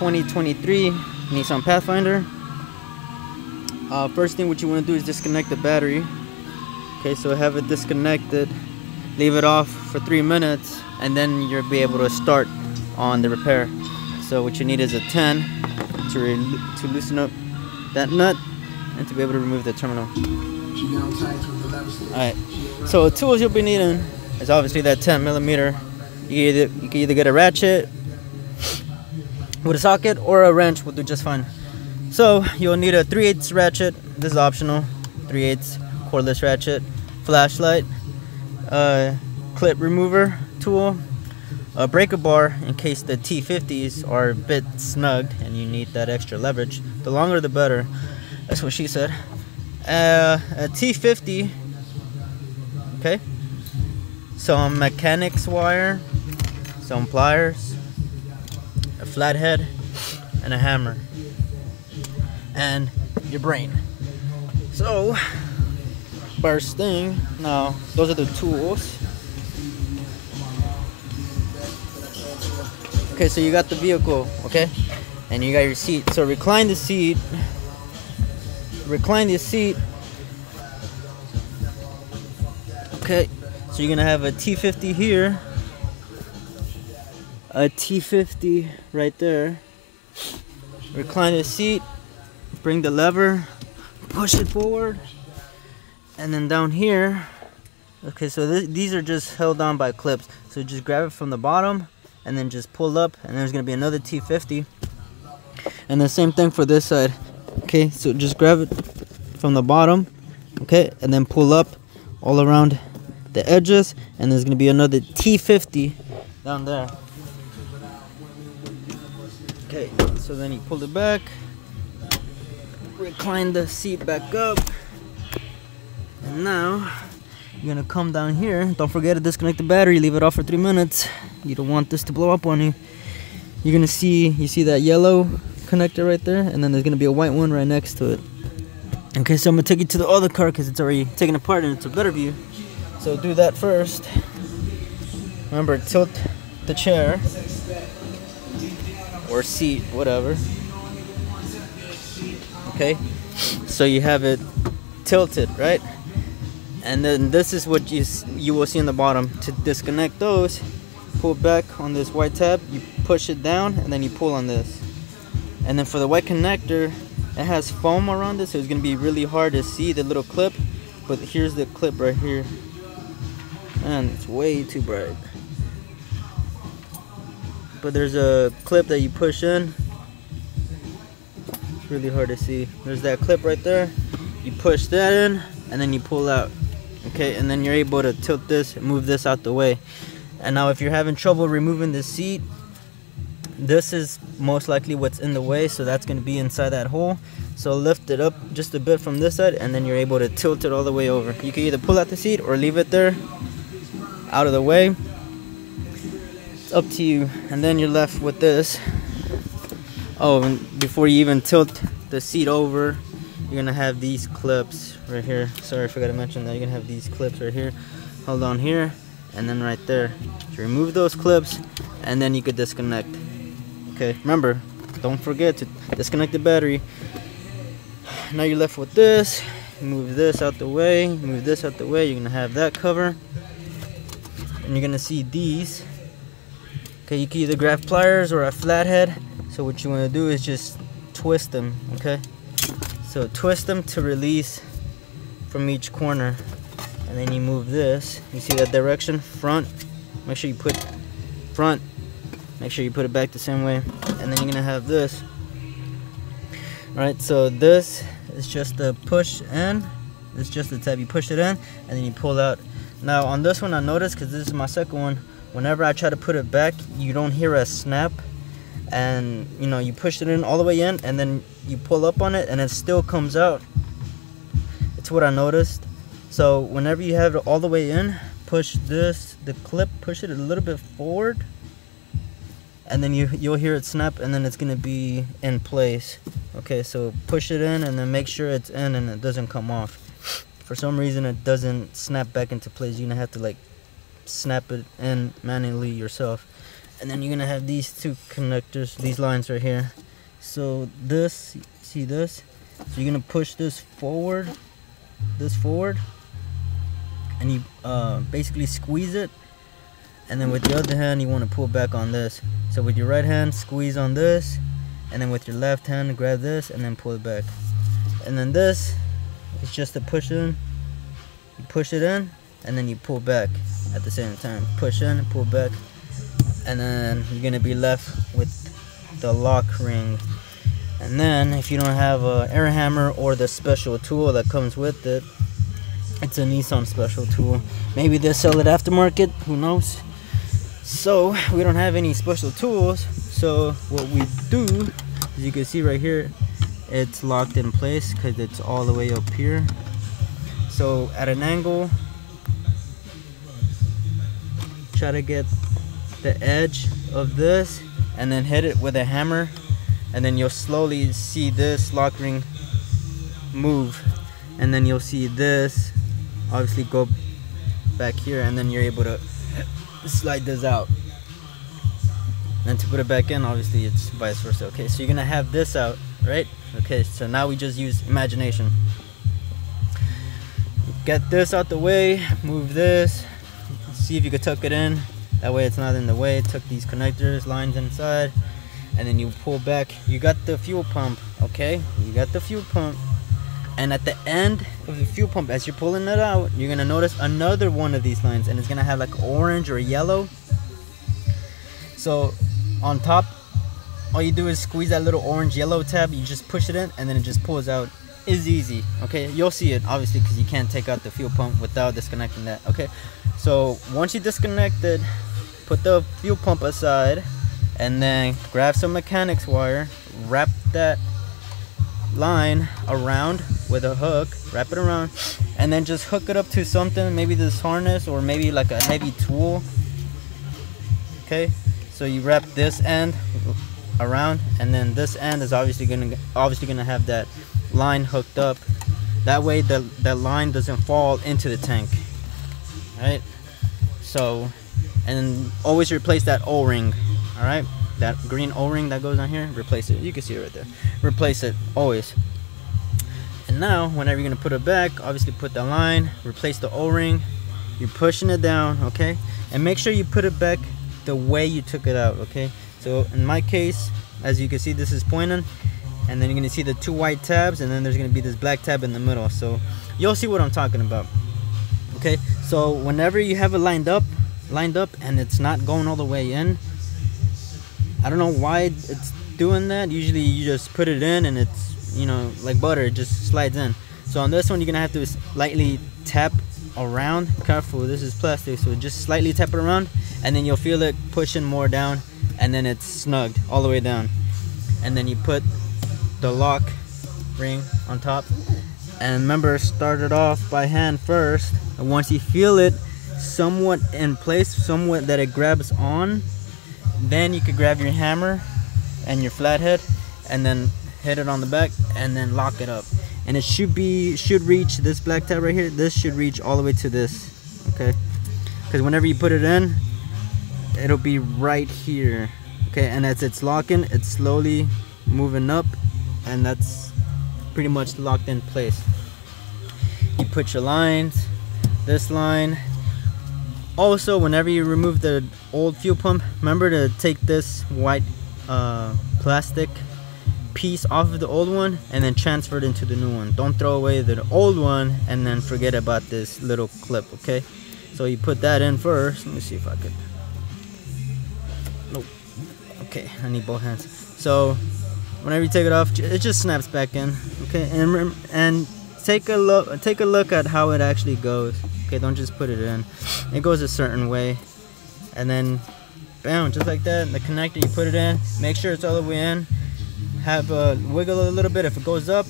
2023 Nissan Pathfinder. First thing what you want to do is disconnect the battery. Okay, so have it disconnected, leave it off for 3 minutes, and then you'll be able to start on the repair. So what you need is a 10 to loosen up that nut and to be able to remove the terminal. Alright, so the tools you'll be needing is obviously that 10mm. You can either get a ratchet with a socket, or a wrench will do just fine. So you'll need a 3/8 ratchet. This is optional. 3/8 cordless ratchet, flashlight, clip remover tool, a breaker bar in case the T50s are a bit snugged and you need that extra leverage. The longer the better. That's what she said. A T50. Okay. Some mechanics wire, some pliers, a flathead, and a hammer, and your brain. So first thing, now those are the tools. Okay, so you got the vehicle, okay, and you got your seat. So recline the seat. Okay, so you're gonna have a T50 here, a T50 right there. Recline the seat, bring the lever, push it forward, and then down here, okay, so these are just held on by clips. So just grab it from the bottom and then just pull up, and there's gonna be another T50, and the same thing for this side. Okay, so just grab it from the bottom, okay, and then pull up all around the edges, and there's gonna be another T50 down there. Okay, so then you pull it back, recline the seat back up, and now you're gonna come down here. Don't forget to disconnect the battery, leave it off for 3 minutes. You don't want this to blow up on you. You're gonna see that yellow connector right there, and then there's gonna be a white one right next to it. Okay, so I'm gonna take you to the other car because it's already taken apart and it's a better view. So do that first. Remember, tilt the chair or seat, whatever. Okay, so you have it tilted, right? And then this is what you will see in the bottom. To disconnect those, pull back on this white tab, you push it down, and then you pull on this. And then for the white connector, it has foam around it, so it's gonna be really hard to see the little clip. But here's the clip right here. Man, it's way too bright. But there's a clip that you push in. It's really hard to see. There's that clip right there. You push that in, and then you pull out. Okay, and then you're able to tilt this and move this out the way. And now if you're having trouble removing the seat, this is most likely what's in the way, so that's going to be inside that hole. So lift it up just a bit from this side, and then you're able to tilt it all the way over. You can either pull out the seat or leave it there out of the way. It's up to you. And then you're left with this. Oh, and before you even tilt the seat over, you're gonna have these clips right here. Sorry, I forgot to mention that. You're gonna have these clips right here, hold on here, and then right there. So remove those clips, and then you could disconnect. Okay, remember, don't forget to disconnect the battery. Now you're left with this. Move this out the way, move this out the way. You're gonna have that cover, and you're gonna see these. Okay, you can either grab pliers or a flathead. So what you want to do is just twist them. Okay, so twist them to release from each corner, and then you move this. You see that direction, front. Make sure you put front. Make sure you put it back the same way, and then you're gonna have this. All right, so this is just the push in. It's just the tab. You push it in, and then you pull out. Now on this one, I noticed, because this is my second one, whenever I try to put it back, you don't hear a snap. And you know, you push it in all the way in, and then you pull up on it, and it still comes out. It's what I noticed. So whenever you have it all the way in, push this, the clip, push it a little bit forward, and then you'll hear it snap, and then it's gonna be in place. Okay, so push it in, and then make sure it's in and it doesn't come off. For some reason it doesn't snap back into place. You're gonna have to like snap it in manually yourself. and then you're gonna have these two connectors, these lines right here. So this, see this? So you're gonna push this forward, and you basically squeeze it, and then with the other hand you want to pull back on this. So with your right hand, squeeze on this, and then with your left hand, grab this and then pull it back. And then this is just to push in. You push it in, and then you pull back at the same time. Push in, pull back, and then you're gonna be left with the lock ring. And then if you don't have a air hammer or the special tool that comes with it, it's a Nissan special tool. Maybe they'll sell it aftermarket, who knows? So we don't have any special tools, so what we do, as you can see right here, it's locked in place because it's all the way up here. So at an angle, try to get the edge of this and then hit it with a hammer, and then you'll slowly see this lock ring move, and then you'll see this obviously go back here, and then you're able to slide this out. And to put it back in, obviously it's vice versa. Okay, so you're gonna have this out, right? Okay, so now we just use imagination. Get this out the way, move this, see if you could tuck it in, that way it's not in the way. Tuck these connectors, lines inside, and then you pull back. You got the fuel pump, okay? You got the fuel pump, and at the end of the fuel pump, as you're pulling it out, you're gonna notice another one of these lines, and it's gonna have like orange or yellow. So on top, all you do is squeeze that little orange yellow tab, you just push it in, and then it just pulls out. It's easy, okay? You'll see it obviously because you can't take out the fuel pump without disconnecting that, okay? So once you disconnect it, put the fuel pump aside, and then grab some mechanics wire, wrap that line around with a hook, wrap it around, and then just hook it up to something, maybe this harness or maybe like a heavy tool. Okay, so you wrap this end around, and then this end is obviously gonna have that line hooked up. That way the line doesn't fall into the tank. Right? So, and always replace that O-ring. All right, that green O-ring that goes on here, replace it. You can see it right there. Replace it always. And now, whenever you're gonna put it back, obviously put the line, replace the O-ring. You're pushing it down, okay? And make sure you put it back the way you took it out, okay? So in my case, as you can see, this is pointing, and then you're gonna see the two white tabs, and then there's gonna be this black tab in the middle. So you'll see what I'm talking about. Okay, so whenever you have it lined up and it's not going all the way in, I don't know why it's doing that. Usually you just put it in and it's, you know, like butter, it just slides in. So on this one, you're gonna have to lightly tap around. Careful, this is plastic, so just slightly tap it around, and then you'll feel it pushing more down, and then it's snugged all the way down. And then you put the lock ring on top, and remember, start it off by hand first, and once you feel it somewhat in place, somewhat that it grabs on, then you could grab your hammer and your flathead and then hit it on the back and then lock it up. And it should reach this black tab right here. This should reach all the way to this, okay? Because whenever you put it in, it'll be right here, okay? And as it's locking, it's slowly moving up, and that's pretty much locked in place. You put your lines, this line. Also, whenever you remove the old fuel pump, remember to take this white plastic piece off of the old one and then transfer it into the new one. Don't throw away the old one and then forget about this little clip, okay? So you put that in first. Let me see if I could. Nope. Okay, I need both hands. So whenever you take it off, it just snaps back in, okay? And take a look at how it actually goes. Okay, don't just put it in. It goes a certain way, and then bam, just like that. The connector, you put it in, make sure it's all the way in. Have a wiggle a little bit. If it goes up,